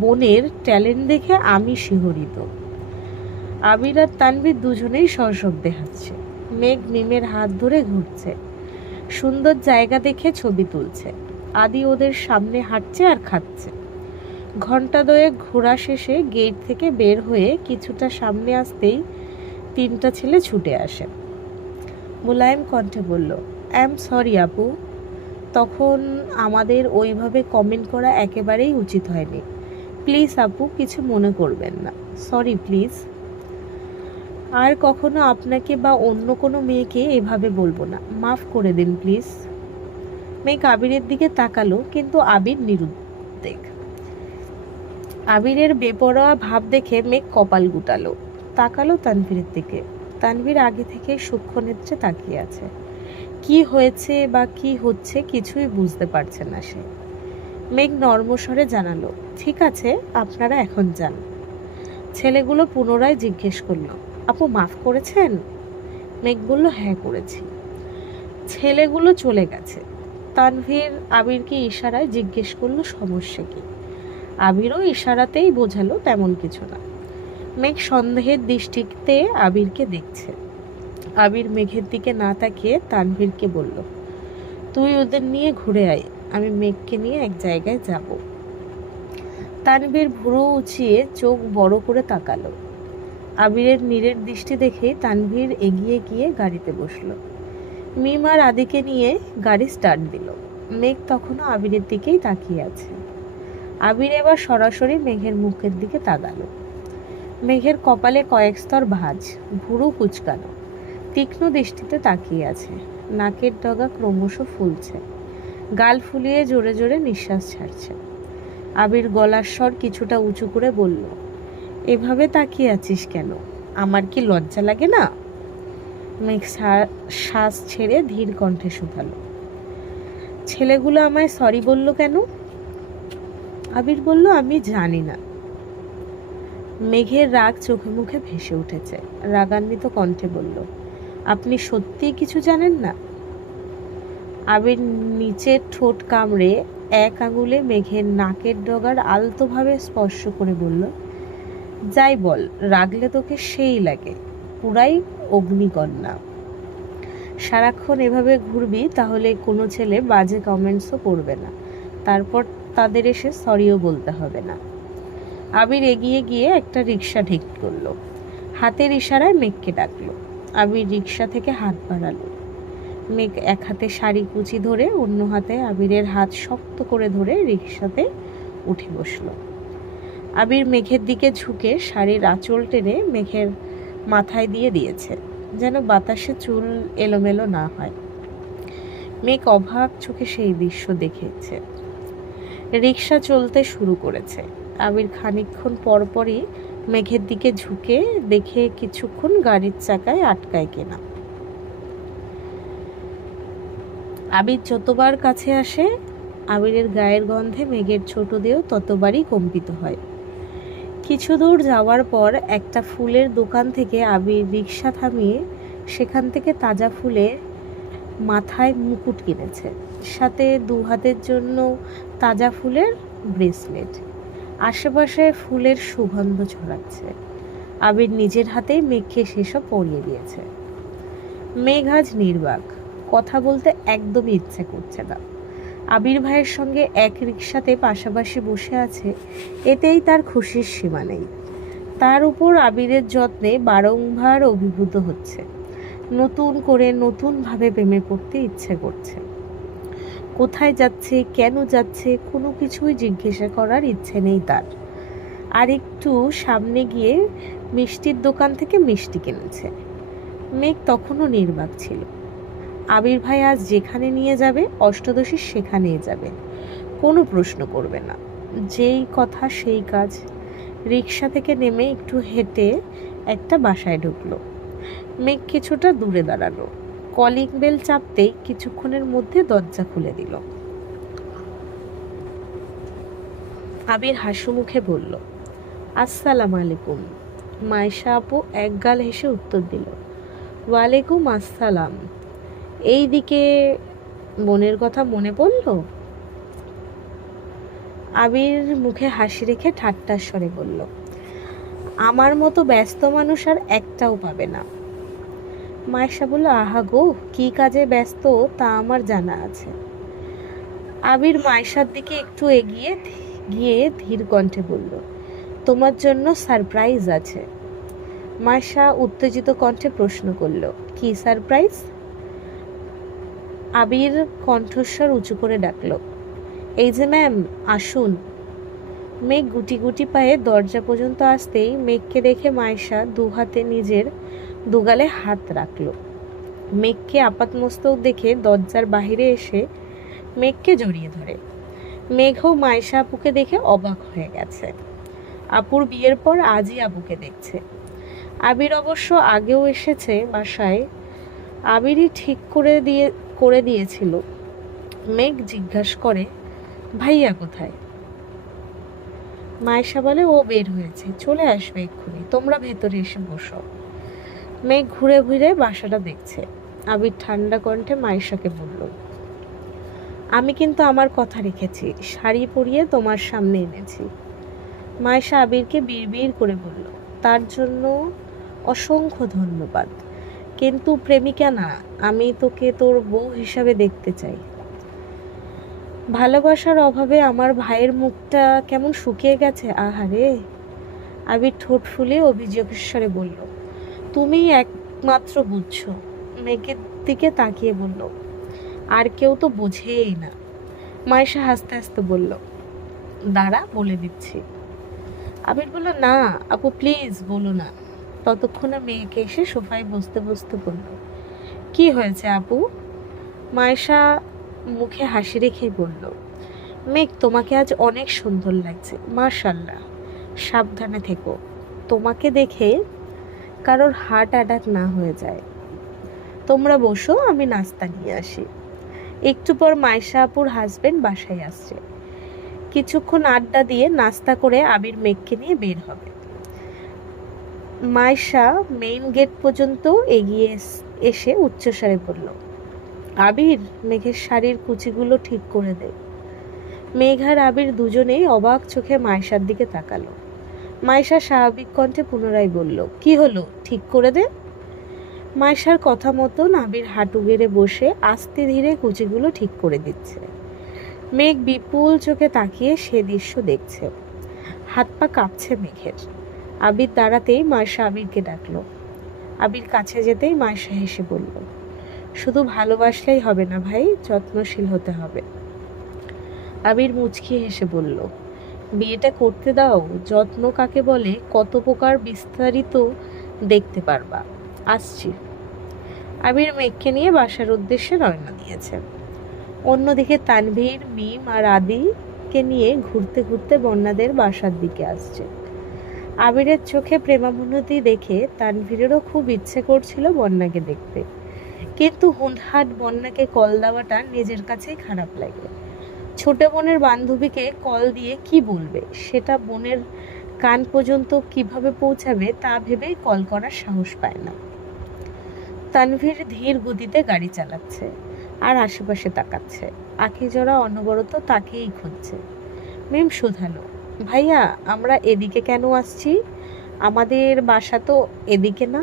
বোনের ট্যালেন্ট দেখে আমি শিহরিত। আবির আর তানভীর দুজনেই সশব্দে হাসছে। মেঘ মিমের হাত ধরে ঘুরছে, সুন্দর জায়গা দেখে ছবি তুলছে। আদি ওদের সামনে হাঁটছে আর খাচ্ছে। ঘন্টা দুয়েক ঘোরা শেষে গেট থেকে বের হয়ে কিছুটা সামনে আসতেই তিনটা ছেলে ছুটে আসে। মোলায়েম কণ্ঠে বলল, আই এম সরি আপু, তখন আমাদের ওইভাবে কমেন্ট করা একেবারেই উচিত হয়নি। প্লিজ আপু, কিছু মনে করবেন না, সরি প্লিজ। আর কখনো আপনাকে বা অন্য কোনো মেয়েকে এভাবে বলবো না, মাফ করে দিন প্লিজ। মেঘ আবিরের দিকে তাকালো, কিন্তু আবির নিরুদ্বেগ। আবিরের বেপরোয়া ভাব দেখে মেঘ কপাল গুটালো, তাকালো তানভীরের দিকে। তানভীর আগে থেকে সূক্ষ্ম নেত্রে তাকিয়ে আছে। কি হয়েছে বা কি হচ্ছে কিছুই বুঝতে পারছে না সে। মেঘ নর্মস্বরে জানালো, ঠিক আছে, আপনারা এখন যান। ছেলেগুলো পুনরায় জিজ্ঞেস করলো, আপু মাফ করেছেন? মেঘ বলল, হ্যাঁ করেছি। ছেলেগুলো চলে গেছে। তানভীর আবিরকে ইশারায় জিজ্ঞেস করলো সমস্যা কি। আবিরও ইশারাতেই বোঝালো তেমন কিছু না। মেঘ সন্দেহের দৃষ্টিতে আবিরকে দেখছে। আবির মেঘের দিকে না তাকিয়ে তানভীরকে বলল, তুই ওদের নিয়ে ঘুরে আয়, আমি মেঘকে নিয়ে এক জায়গায় যাব। তানভীর ভুরু উঁচিয়ে চোখ বড় করে তাকালো। আবিরের নীরের দৃষ্টি দেখে তানভীর এগিয়ে গিয়ে গাড়িতে বসলো। মিম আর আদিকে নিয়ে গাড়ি স্টার্ট দিল। মেঘ তখনও আবিরের দিকেই তাকিয়ে আছে। আবির এবার সরাসরি মেঘের মুখের দিকে তাকালো। মেঘের কপালে কয়েক স্তর ভাঁজ, ভুরু কুচকানো, তীক্ষ্ণ দৃষ্টিতে তাকিয়ে আছে। নাকের ডগা ক্রমশ ফুলছে, গাল ফুলিয়ে জোরে জোরে নিঃশ্বাস ছাড়ছে। আবির গলার স্বর কিছুটা উঁচু করে বলল, এভাবে তাকিয়ে আছিস কেন? আমার কি লজ্জা লাগে না? মেঘ শ্বাস ছেড়ে ধীর কণ্ঠে শুধালো, ছেলেগুলো আমায় সরি বলল কেন? আবির বলল, আমি জানি না। মেঘের রাগ চোখে মুখে ভেসে উঠেছে। রাগান্বিত কণ্ঠে বলল, আপনি সত্যিই কিছু জানেন না? আবির নিচের ঠোঁট কামড়ে এক আঙুলে মেঘের নাকের ডগার আলতোভাবে স্পর্শ করে বলল, যাই বল, রাগলে তোকে সেই লাগে, পুরাই অগ্নিকন্যা। সারাক্ষণ এভাবে ঘুরবি তাহলে কোনো ছেলে বাজে কমেন্টসও করবে না, তারপর তাদের এসে সরিও বলতে হবে না। আবির এগিয়ে গিয়ে একটা রিক্সা ঠিক করলো। হাতের ইশারায় মেঘকে ডাকলো। আবির রিক্সা থেকে হাত বাড়ালো। মেঘ এক হাতে শাড়ি কুচি ধরে অন্য হাতে আবিরের হাত শক্ত করে ধরে রিক্সাতে উঠে বসলো। আবির মেঘের দিকে ঝুঁকে শাড়ির আঁচল টেনে মেঘের মাথায় দিয়ে দিয়েছে, যেন বাতাসে চুল এলোমেলো না হয়। মেঘ অবাক চোখে সেই দৃশ্য দেখেছে। রিক্সা চলতে শুরু করেছে। আবির খানিকক্ষণ পরপরই মেঘের দিকে ঝুঁকে দেখে কিছুক্ষণ গাড়ির চাকায় আটকায় কিনা। আবির যতবার কাছে আসে, আবিরের গায়ের গন্ধে মেঘের ছোট দেহ ততবারই কম্পিত হয়। কিছু দূর যাওয়ার পর একটা ফুলের দোকান থেকে আবির রিক্সা থামিয়ে সেখান থেকে তাজা ফুলের মাথায় মুকুট কিনেছে, সাথে 2 হাতের জন্য তাজা ফুলের ব্রেসলেট। আশেপাশে ফুলের সুগন্ধ ছড়াচ্ছে। আবির নিজের হাতেই মেঘকে সেসব পরিয়ে দিয়েছে। মেঘ আজ নির্বাক, কথা বলতে একদমই ইচ্ছে করছে না। আবির ভাইয়ের সঙ্গে এক রিক্সাতে পাশাপাশি বসে আছে, এতেই তার খুশির সীমা নেই। তার উপর আবিরের যত্নে বারংবার অভিভূত হচ্ছে। নতুন করে নতুনভাবে প্রেমে পড়তে ইচ্ছে করছে। কোথায় যাচ্ছে, কেন যাচ্ছে, কোনো কিছুই জিজ্ঞাসা করার ইচ্ছে নেই তার। আর একটু সামনে গিয়ে মিষ্টির দোকান থেকে মিষ্টি কিনেছে। মেঘ তখনও নির্বাক ছিল। আবির ভাই আজ যেখানে নিয়ে যাবে অষ্টদশী সেখানেই যাবে, কোনো প্রশ্ন করবে না। যেই কথা সেই কাজ। রিক্সা থেকে নেমে একটু হেঁটে একটা বাসায় ঢুকলো। মেঘ কিছুটা দূরে দাঁড়ালো। কলিং বেল চাপতেই কিছুক্ষণের মধ্যে দরজা খুলে দিল। আবির হাসি মুখে বলল, আসসালামু আলাইকুম। মাইশা আপু একগাল হেসে উত্তর দিল, ওয়ালাইকুম আসসালাম। এই দিকে বোনের কথা মনে পড়ল? আবির মুখে হাসি রেখে ঠাট্টার স্বরে বলল, আমার মতো ব্যস্ত মানুষ আর একটাও পাবে না। মায়েশা বলল, আহা গো, কি কাজে ব্যস্ত তা আমার জানা আছে। আবির মায়েশার দিকে একটু এগিয়ে গিয়ে ধীর কণ্ঠে বলল, তোমার জন্য সারপ্রাইজ আছে। মায়েশা উত্তেজিত কণ্ঠে প্রশ্ন করল, কি সারপ্রাইজ? আবির কণ্ঠস্বর উঁচু করে ডাকল, এই যে ম্যাম আসুন। মেঘ গুটি গুটি পায়ে দরজা পর্যন্ত আসতেই মেঘকে দেখে মায়েশা দুহাতে নিজের দুগালে হাত রাখলো। মেঘকে আপাতমস্তক দেখে দরজার বাহিরে এসে মেঘকে জড়িয়ে ধরে। মেঘও মায়েশা আপুকে দেখে অবাক হয়ে গেছে। আপুর বিয়ের পর আজই আপুকে দেখছে। আবির অবশ্য আগেও এসেছে বাসায়, আবিরই ঠিক করে দিয়েছিল। মেঘ জিজ্ঞাসা করে, ভাইয়া কোথায়? মায়েশা বলে, ও বের হয়েছে, চলে আসবে এক্ষুনি, তোমরা ভেতরে এসে বসো। মেঘ ঘুরে ঘুরে বাসাটা দেখছে। আবির ঠান্ডা কণ্ঠে মায়েশাকে বলল, আমি কিন্তু আমার কথা রেখেছি, শাড়ি পরিয়ে তোমার সামনে এনেছি। মায়েশা আবিরকে বিড়বিড় করে বলল, তার জন্য অসংখ্য ধন্যবাদ, কিন্তু প্রেমিকা না, আমি তোকে তোর বউ হিসাবে দেখতে চাই। ভালোবাসার অভাবে আমার ভাইয়ের মুখটা কেমন শুকিয়ে গেছে, আহারে। আবির ঠোঁট ফুলিয়ে অভিযোগের স্বরে বলল, তুমিই একমাত্র বুঝছো। মেঘের দিকে তাকিয়ে বলল, আর কেউ তো বোঝেই না। মায়েশা হাসতে হাসতে বলল, দাঁড়া বলে দিচ্ছি। আবির বলল, না আপু প্লিজ বলো না। ততক্ষণে মেয়েকে এসে সোফায় বসতে বসতে বলল, কি হয়েছে আপু? মায়েশা মুখে হাসি রেখেই বলল, মেঘ তোমাকে আজ অনেক সুন্দর লাগছে, মাশাআল্লাহ। সাবধানে থেকো, তোমাকে দেখে কারোর হার্ট অ্যাটাক না হয়ে যায়। তোমরা বসো, আমি নাস্তা নিয়ে আসি। একটু পর মায়েশা আপুর হাজবেন্ড বাসায় আসছে। কিছুক্ষণ আড্ডা দিয়ে নাস্তা করে আবির মেঘকে নিয়ে বের হবে। মায়েশা মেইন গেট পর্যন্ত এগিয়ে এসে উচ্চস্বরে বলল, আবির, মেঘের শাড়ির কুচিগুলো ঠিক করে দে। মেঘ আর আবির দুজনেই অবাক চোখে মায়েশার দিকে তাকালো। মায়েশা স্বাভাবিক কণ্ঠে পুনরায় বলল, কি হলো, ঠিক করে দে। মায়েশার কথা মতন আবির হাঁটু গেড়ে বসে আস্তে ধীরে কুচিগুলো ঠিক করে দিচ্ছে। মেঘ বিপুল চোখে তাকিয়ে সে দৃশ্য দেখছে। হাত পা কাঁপছে মেঘের। আবির দাঁড়াতেই মায়েশা আবিরকে ডাকলো। আবির কাছে যেতেই মায়েশা হেসে বলল, শুধু ভালোবাসলেই হবে না ভাই, যত্নশীল হতে হবে। আবির মুচকি হেসে বলল, বিয়েটা করতে দাও, যত্ন কাকে বলে কত প্রকার বিস্তারিত দেখতে পারবা। আসছি। আবির মেঘকে নিয়ে বাসার উদ্দেশ্যে রওনা দিয়েছে। অন্যদিকে তানভীর, মিম আর আদিকে নিয়ে ঘুরতে ঘুরতে বন্যাদের বাসার দিকে আসছে। আবিরের চোখে প্রেমাভূতি দেখে তানভীরেরও খুব ইচ্ছে করছিল বন্যাকে দেখতে, কিন্তু হুটহাট বন্যাকে কল দেওয়াটা নিজের কাছেই খারাপ লাগে। ছোট বোনের বান্ধবীকে কল দিয়ে কি বলবে, সেটা বোনের কান পর্যন্ত কিভাবে পৌঁছাবে তা ভেবেই কল করার সাহস পায় না। তানভীর ধীর গতিতে গাড়ি চালাচ্ছে আর আশেপাশে তাকাচ্ছে। আঁখি জোড়া অনবরত তাকেই খুঁজছে। মিম শুধালো, ভাইয়া আমরা এদিকে কেন আসছি? আমাদের বাসা তো এদিকে না।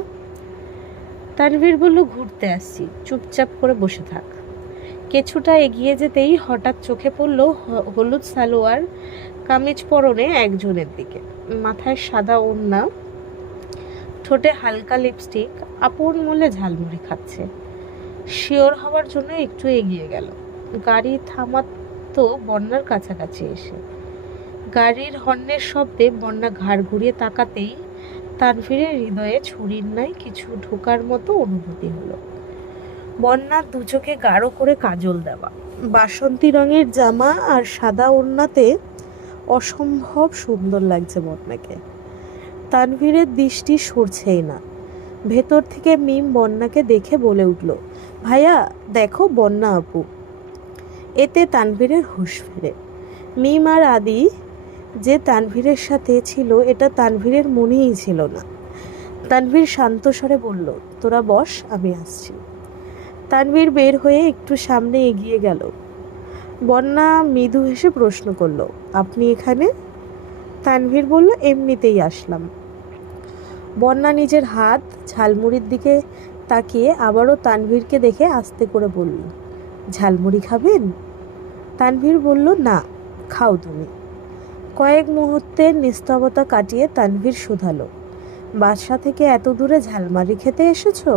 তানভীর বলল, ঘুরতে আসছি, চুপচাপ করে বসে থাক। কিছুটা এগিয়ে যেতেই হঠাৎ চোখে পড়ল হলুদ সালোয়ার কামিজ পরনে একজনের দিকে। মাথায় সাদা ওড়না, ঠোঁটে হালকা লিপস্টিক, আপন মূল্যে ঝালমুড়ি খাচ্ছে। শিওর হওয়ার জন্য একটু এগিয়ে গেল। গাড়ি থামাতো বন্যার কাছাকাছি এসে। গাড়ির হর্নের শব্দে বন্যা ঘাড় ঘুরিয়ে তাকাতেই তানভীরের হৃদয়ে ছুরির ন্যায় কিছু ঢোকার মতো অনুভূতি হলো। বন্যার দু চোখে গাঢ় করে কাজল দেওয়া, বাসন্তী রঙের জামা আর সাদা ওড়নাতে অসম্ভব সুন্দর লাগছে বন্যাকে। তানভীরের দৃষ্টি সরছেই না। ভেতর থেকে মিম বন্যাকে দেখে বলে উঠল, ভাইয়া দেখো বন্যা আপু। এতে তানভীরের হুঁশ ফেরে। মিম আর আদি যে তানভীরের সাথে ছিল এটা তানভীরের মনেই ছিল না। তানভীর শান্ত স্বরে বলল, তোরা বস, আমি আসছি। তানভীর বের হয়ে একটু সামনে এগিয়ে গেল। বন্যা মৃদু হেসে প্রশ্ন করল, আপনি এখানে? তানভীর বলল, এমনিতেই আসলাম। বন্যা নিজের হাত ঝালমুড়ির দিকে তাকিয়ে আবারও তানভীরকে দেখে আস্তে করে বলল, ঝালমুড়ি খাবেন? তানভীর বলল, না, খাও তুমি। কয়েক মুহূর্তের নিস্তবতা কাটিয়ে তানভীর শুধালো, বাসা থেকে এত দূরে ঝালমুড়ি খেতে এসেছো?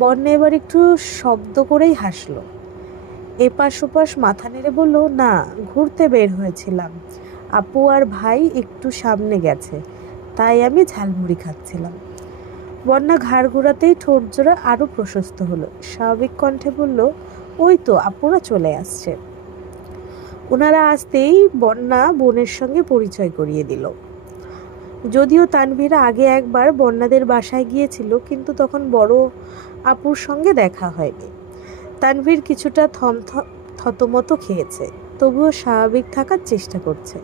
বন্যা এবার একটু শব্দ করেই হাসলো। এপাশ ওপাশ মাথা নেড়ে বলল, না, ঘুরতে বের হয়েছিলাম, আপু আর ভাই একটু সামনে গেছে, তাই আমি ঝালমুড়ি খাচ্ছিলাম। বন্যা ঘাড় ঘোরাতেই ঠোঁট জোড়া আরো প্রশস্ত হলো। স্বাভাবিক কণ্ঠে বলল, ওই তো আপুরা চলে আসছে। ওনারা আসতেই বন্যা বোনের সঙ্গে পরিচয় করিয়ে দিল। যদিও তানভীর আগে একবার বন্যাদের বাসায় গিয়েছিল, কিন্তু তখন বড় আপুর সঙ্গে দেখা হয়নি। তানভীর কিছুটা থতমত খেয়েছে, তবুও স্বাভাবিক থাকার চেষ্টা করছে।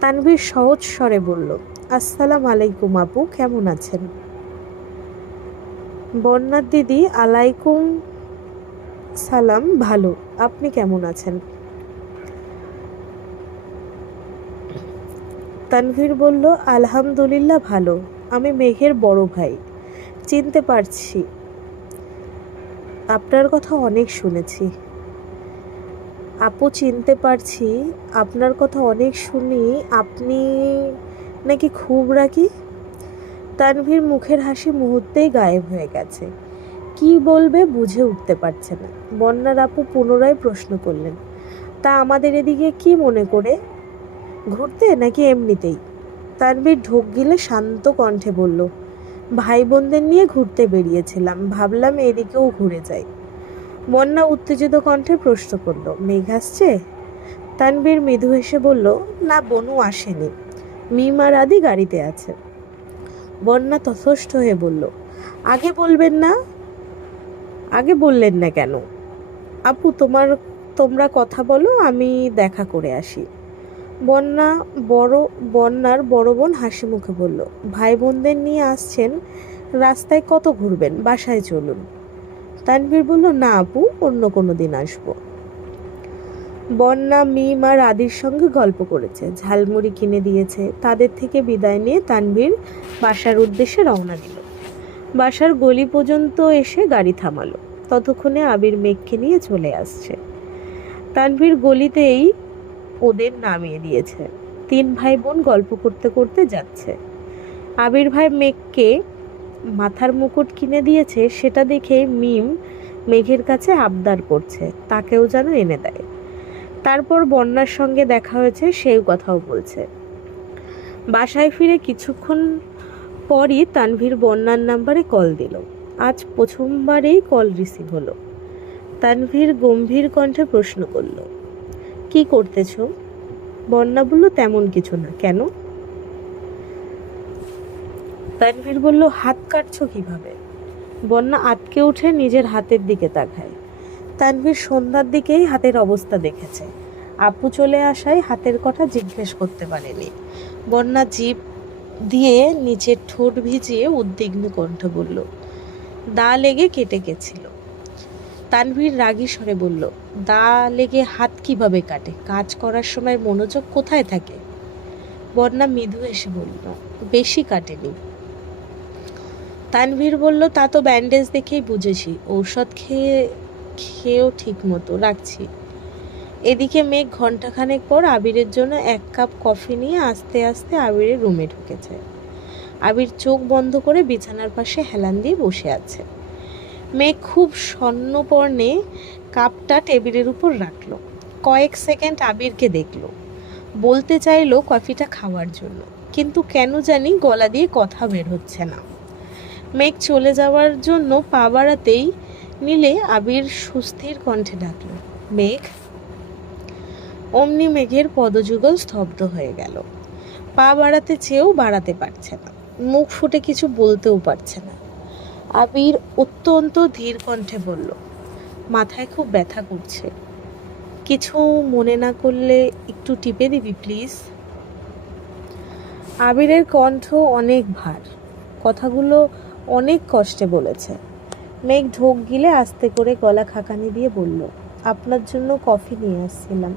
তানভীর সহজ স্বরে বলল, আসসালাম আলাইকুম আপু, কেমন আছেন? বন্যার দিদি আলাইকুম সালাম, ভালো। আপনি কেমন আছেন? তানভীর বলল, আলহামদুলিল্লাহ ভালো। আমি মেঘের বড় ভাই। চিনতে পারছি, আপনার কথা অনেক শুনেছি। আপু, চিনতে পারছি, আপনার কথা অনেক শুনি। আপনি নাকি খুব রাগী? তানভীর মুখের হাসি মুহূর্তেই গায়েব হয়ে গেছে। কি বলবে বুঝে উঠতে পারছে না। বন্যার আপু পুনরায় প্রশ্ন করলেন, তা আমাদের এদিকে কি মনে করে, ঘুরতে নাকি এমনিতেই? তানভীর ঢোক গিলে শান্ত কণ্ঠে বলল, ভাই বোনদের নিয়ে ঘুরতে বেরিয়েছিলাম, ভাবলাম এদিকেও ঘুরে যাই। বন্যা উত্তেজিত কণ্ঠে প্রশ্ন করল, মেঘ আসছে? তানভীর মৃদু হেসে বলল, না, বনু আসেনি, মিম আর আদি গাড়িতে আছে। বন্যা তথস্থ হয়ে বলল, আগে বলবেন না? আগে বললেন না কেন? আপু, তোমরা কথা বলো, আমি দেখা করে আসি। বন্যার বড় বোন হাসি মুখে বলল, ভাই বোনদের নিয়ে আসছেন, রাস্তায় কত ঘুরবেন, বাসায় চলুন। তানভীর বলল, না আপু, অন্য কোনো দিন আসবো। বন্যা মিম আর আদির সঙ্গে গল্প করেছে, ঝালমুড়ি কিনে দিয়েছে। তাদের থেকে বিদায় নিয়ে তানভীর বাসার উদ্দেশ্যে রওনা দিল। বাসার গলি পর্যন্ত এসে গাড়ি থামালো। ততক্ষণে আবির মেঘকে নিয়ে চলে আসছে। তানভীর গলিতেই ওদের নামিয়ে দিয়েছে। তিন ভাই বোন গল্প করতে করতে যাচ্ছে। আবির ভাই মেঘকে মাথার মুকুট কিনে দিয়েছে, সেটা দেখে মিম মেঘের কাছে আবদার করছে তাকেও যেন এনে দেয়। তারপর বন্যার সঙ্গে দেখা হয়েছে, সেই কথাও বলছে। বাসায় ফিরে কিছুক্ষণ পরই তানভীর বন্যার নাম্বারে কল দিল। আজ প্রথমবারেই কল রিসিভ হলো। তানভীর গম্ভীর কণ্ঠে প্রশ্ন করল, কি করতেছ? বন্যা বলল, তেমন কিছু না। কেন? তানভীর বলল, হাত কাটছো কিভাবে? বন্যা আটকে উঠে নিজের হাতের দিকে তাকায়। তানভীর সন্ধ্যার দিকেই হাতের অবস্থা দেখেছে। আপু চলে আসায় হাতের কথা জিজ্ঞেস করতে পারেনি। বন্যা জিভ দিয়ে নিচের ঠোঁট ভিজিয়ে উদ্বিগ্ন কণ্ঠ বলল, দা লেগে কেটে গেছিল। তানভীর রাগী স্বরে বলল, দা লেগে হাত কিভাবে কাটে? কাজ করার সময় মনোযোগ কোথায় থাকে? বন্যা মৃদু এসে বলল, বেশি কাটেনি। তানভীর বলল, তা তো ব্যান্ডেজ দেখেই বুঝেছি। ঔষধ খেয়েও ঠিক মতো রাখছি। এদিকে মেঘ ঘন্টাখানেক পর আবিরের জন্য 1 কাপ কফি নিয়ে আস্তে আস্তে আবিরের রুমে ঢুকেছে। আবির চোখ বন্ধ করে বিছানার পাশে হেলান দিয়ে বসে আছে। মেঘ খুব সন্ন্যপর্ণে কাপটা টেবিলের উপর রাখলো। কয়েক সেকেন্ড আবিরকে দেখলো। বলতে চাইলো কফিটা খাওয়ার জন্য, কিন্তু কেন জানি গলা দিয়ে কথা বের হচ্ছে না। মেঘ চলে যাওয়ার জন্য পা বাড়াতেই নিলে আবির সুস্থির কণ্ঠে ডাকলো, মেঘ। অমনি মেঘের পদযুগল স্তব্ধ হয়ে গেল। পা বাড়াতে চেয়েও বাড়াতে পারছে না, মুখ ফুটে কিছু বলতেও পারছে না। আবির অত্যন্ত ধীর কণ্ঠে বলল, মাথায় খুব ব্যথা করছে, কিছু মনে না করলে একটু টিপে দিবি প্লিজ। আবিরের কণ্ঠ অনেক ভার, কথাগুলো অনেক কষ্টে বলেছে। মেঘ ঢোক গিলে আস্তে করে গলা খাকানি দিয়ে বলল, আপনার জন্য কফি নিয়ে আসছিলাম।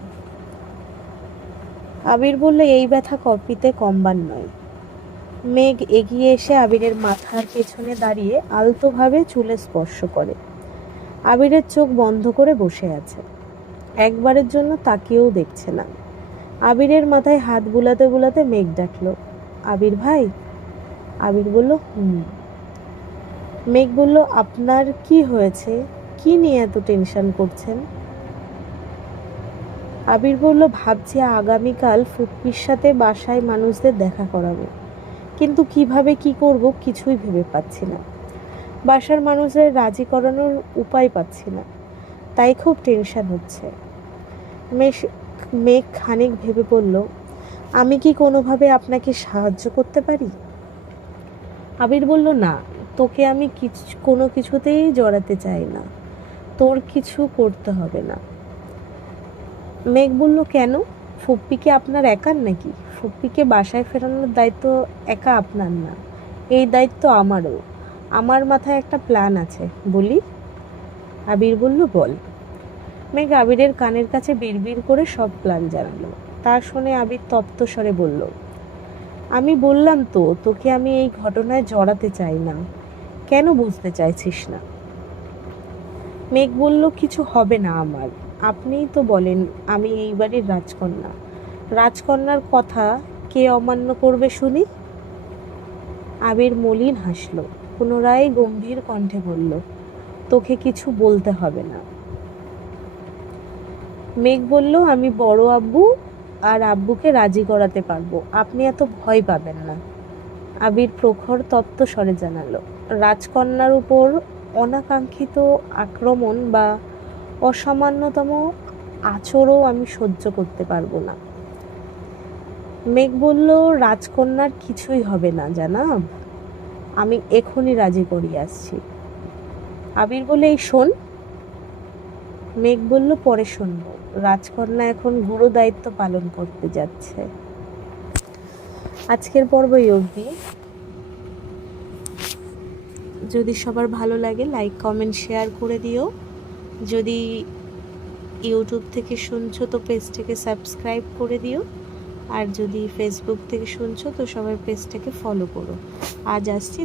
আবির বলল, এই ব্যথা কফিতে কমবার নয়। মেঘ এগিয়ে এসে আবিরের মাথার পেছনে দাঁড়িয়ে আলতোভাবে চুলে স্পর্শ করে। আবিরের চোখ বন্ধ করে বসে আছে, একবারের জন্য তাকিয়েও দেখছে না। আবিরের মাথায় হাত বুলাতে বুলাতে মেঘ ডাকলো, আবির ভাই। আবির বলল, হুম। মেঘ বলল, আপনার কি হয়েছে? কি নিয়ে এত টেনশন করছেন? আবির বলল, ভাবছি আগামীকাল ফুপ্পির সাথে বাসায় মানুষদের দেখা করাবো, কিন্তু কিভাবে কি করব কিছুই ভেবে পাচ্ছি না। বাসার মানুষদের রাজি করানোর উপায় পাচ্ছি না, তাই খুব টেনশন হচ্ছে। মেঘ খানিক ভেবে বলল, আমি কি কোনোভাবে আপনাকে সাহায্য করতে পারি? আবির বলল, না, তোকে আমি কোনো কিছুতেই জড়াতে চাই না, তোর কিছু করতে হবে না। মেঘ বলল, কেন? ফুপ্পিকে আপনার একার নাকি? ফুপ্পিকে বাসায় ফেরানোর দায়িত্ব একা আপনার না, এই দায়িত্ব আমারও। আমার মাথায় একটা প্ল্যান আছে, বলি? আবির বলল, বল। মেঘ আবিরের কানের কাছে বিড়বিড় করে সব প্ল্যান জানালো। তা শুনে আবির তপ্ত স্বরে বলল, আমি বললাম তো তোকে আমি এই ঘটনায় জড়াতে চাই না, কেন বুঝতে চাইছিস না? মেঘ বলল, কিছু হবে না আমার, আপনিই তো বলেন আমি এই বাড়ির রাজকন্যা, রাজকন্যার কথা কে অমান্য করবে শুনি? আবির মলিন হাসল, পুনরায় গম্ভীর কণ্ঠে বলল, তোকে কিছু বলতে হবে না। মেঘ বলল, আমি বড় আব্বু আর আব্বুকে রাজি করাতে পারবো, আপনি এত ভয় পাবেন না। আবির প্রখর তপ্ত স্বরে জানালো, রাজকন্যার উপর অনাকাঙ্ক্ষিত আক্রমণ বা অসামান্যতম আচরও আমি সহ্য করতে পারবো না। মেঘ বলল, রাজকন্যার কিছুই হবে না জানাব, আমি এখনই রাজি করিয়ে আসছি। আবির বলে, এই শোন। মেঘ বলল, পরে শুনবো, রাজকন্যা এখন গুরু দায়িত্ব পালন করতে যাচ্ছে। আজকের পর্ব এই অবধি। যদি সবার ভালো লাগে লাইক কমেন্ট শেয়ার করে দিও। যদি ইউটিউব থেকে শুনছো তো পেজটাকে সাবস্ক্রাইব করে দিও, আর যদি ফেসবুক থেকে শুনছো তো সবার পেজটাকে ফলো করো। আজ আসছি।